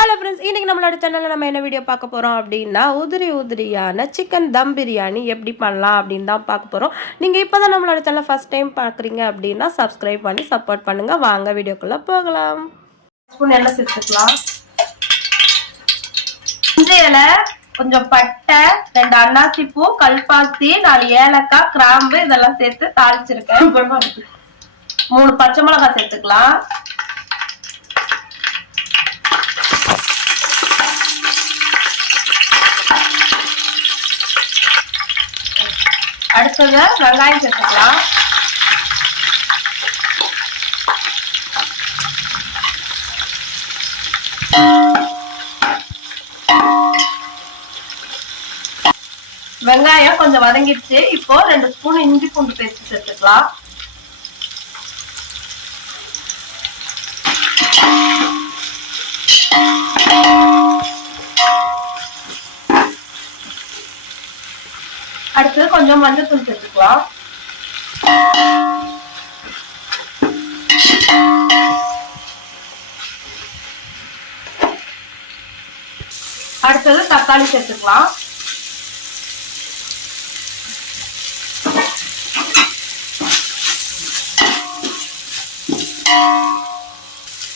Hello friends இன்றைக்கி நம்மளோட சேனலில் நம்ம என்ன வீடியோ பார்க்க போகிறோம் அப்படின்னா உதிரி உதிரியான சிக்கன் தம் பிரியாணி எப்படி பண்ணலாம் அப்படின்னு தான் பார்க்க போகிறோம் நீங்கள் இப்போ தான் நம்மளோட சேனலை ஃபஸ்ட் டைம் பார்க்குறீங்க அப்படின்னா சப்ஸ்கிரைப் பண்ணி சப்போர்ட் பண்ணுங்கள் வாங்க வீடியோக்குள்ளே போகலாம். ஸ்பூன் எல்லாம் சேர்த்துக்கலாம். இலை கொஞ்சம் பட்டை ரெண்டு அன்னாசி பூ கல்பாசி நாலு ஏலக்காய் கிராம்பு இதெல்லாம் சேர்த்து தாளிச்சிருக்கேன். மூணு பச்சை மிளகாய் சேர்த்துக்கலாம். அடுத்தது வெங்காயம் சேர்த்துக்கலாம் வெங்காயம் கொஞ்சம் வதங்கிடுச்சு. இப்போ ரெண்டு ஸ்பூன் இஞ்சி பூண்டு பேஸ்ட் சேர்த்துக்கலாம். கொஞ்சம் மஞ்சத்தூள் சேர்த்துக்கலாம். அடுத்தது தக்காளி சேர்த்துக்கலாம்.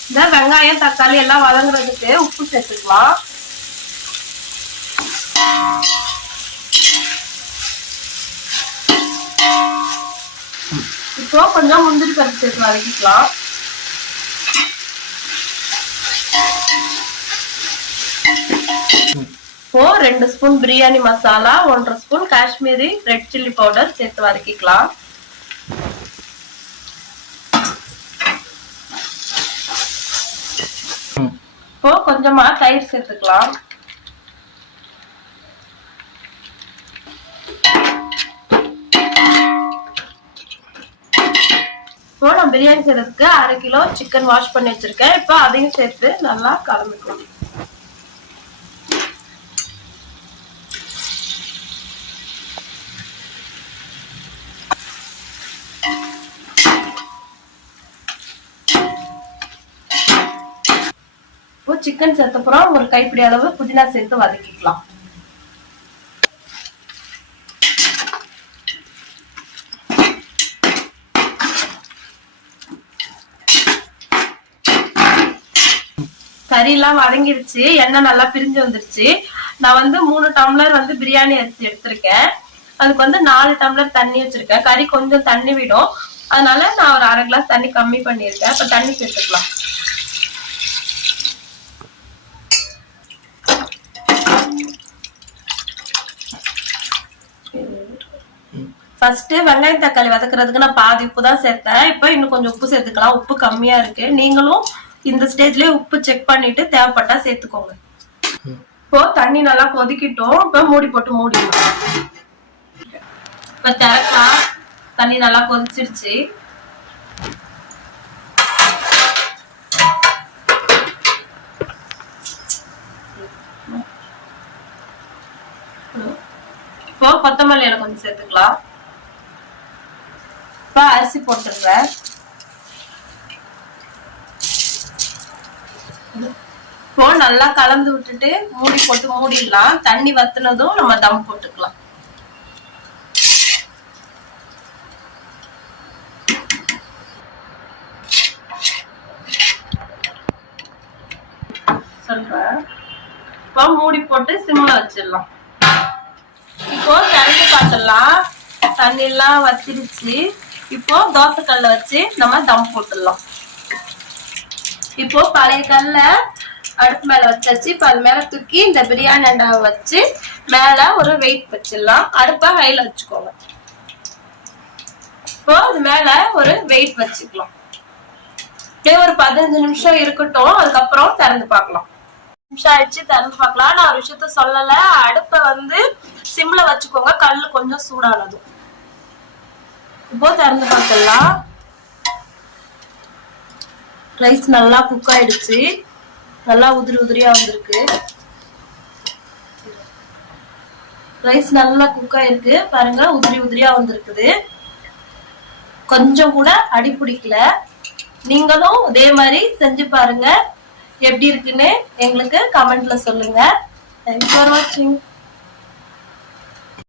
இந்த வெங்காயம் தக்காளி எல்லாம் வதங்குறதுக்கு உப்பு சேர்த்துக்கலாம். இப்போ கொஞ்சம் முந்திரி பருப்பு சேர்த்து வதக்கிக்கலாம் இப்போ ரெண்டு ஸ்பூன் பிரியாணி மசாலா ஒன்றரை spoon Kashmiri red chilli powder சேர்த்து வதக்கிக்கலாம் இப்போ கொஞ்சமா தயிர் சேர்த்துக்கலாம் இப்போ நான் பிரியாணி செய்யறதுக்கு அரை கிலோ சிக்கன் வாஷ் பண்ணி வச்சிருக்கேன். இப்போ அதையும் சேர்த்து நல்லா கலந்துக்கணும் இப்போ சிக்கன் சேர்த்தப்புறம் ஒரு கைப்பிடி அளவு புதினா சேர்த்து வதக்கிக்கலாம். கறியெல்லாம் வதங்கிடுச்சு எண்ணெய் நல்லா பிரிஞ்சு வந்துருச்சு. நான் வந்து மூணு டம்ளர் வந்து பிரியாணி அரிசி எடுத்திருக்கேன். அதுக்கு வந்து நாலு டம்ளர் தண்ணி வச்சிருக்கேன். கறி கொஞ்சம் தண்ணி விடும். அதனால நான் ஒரு அரை கிளாஸ் தண்ணி கம்மி பண்ணியிருக்கேன். அப்ப தண்ணி சேர்த்துக்கலாம். ஃபர்ஸ்ட் வெங்காயம் தக்காளி வதக்குறதுக்கு நான் பாதி உப்பு தான் சேர்த்தேன். இப்போ இன்னும் கொஞ்சம் உப்பு சேர்த்துக்கலாம். உப்பு கம்மியா இருக்கு. நீங்களும் இந்த ஸ்டேஜ்லயே உப்பு செக் பண்ணிட்டு தேவைப்பட்டா சேர்த்துக்கோங்க. இப்போ தண்ணி நல்லா கொதிக்கிட்டோம். இப்போ மூடி போட்டு மூடிடலாம். இப்ப திறக்கலாம் தண்ணி நல்லா கொதிச்சிருச்சு இப்போ கொத்தமல்லி இலை கொஞ்சம் சேர்த்துக்கலாம். இப்போ அரிசி போட்டுடுறேன். இப்போ நல்லா கலந்து விட்டுட்டு மூடி போட்டு மூடிடலாம். தண்ணி வத்துனதும் நம்ம தம் போட்டுக்கலாம். சொல்றேன் இப்போ மூடி போட்டு சிம்ல வச்சிடலாம். இப்போ தண்ணி பார்த்துடலாம் தண்ணி எல்லாம் வச்சிருச்சு இப்போ தோசைக்கல்ல வச்சு நம்ம தம் போட்டுடலாம். இப்போ பழைய கல்ல அடுப்பு மேல வச்சாச்சு இப்ப அது மேல தூக்கி இந்த பிரியாணி அண்டாவை வச்சு மேல ஒரு வெயிட் வச்சிடலாம். அடுப்ப ஹைல வச்சுக்கோங்க. இப்போ அது மேல ஒரு வெயிட் வச்சுக்கலாம். அப்படியே ஒரு பதினஞ்சு நிமிஷம் இருக்கட்டும். அதுக்கப்புறம் திறந்து பார்க்கலாம். நிமிஷம் ஆயிடுச்சு திறந்து பார்க்கலாம். நான் ஒரு விஷயத்த சொல்லல. அடுப்பை வந்து சிம்ல வச்சுக்கோங்க. கல்லு கொஞ்சம் சூடானதும். இப்போ திறந்து பார்க்கலாம் ரைஸ் நல்லா குக் ஆயிடுச்சு. நல்லா உதிரி உதிரியா வந்திருக்கு. ரைஸ் நல்லா குக் ஆயிருக்கு. பாருங்க உதிரி உதிரியா வந்திருக்குது. கொஞ்சம் கூட அடி பிடிக்கல. நீங்களும் இதே மாதிரி செஞ்சு பாருங்க. எப்படி இருக்குன்னு எங்களுக்கு கமெண்ட்ல சொல்லுங்க. தேங்க்ஸ் ஃபார் வாட்சிங்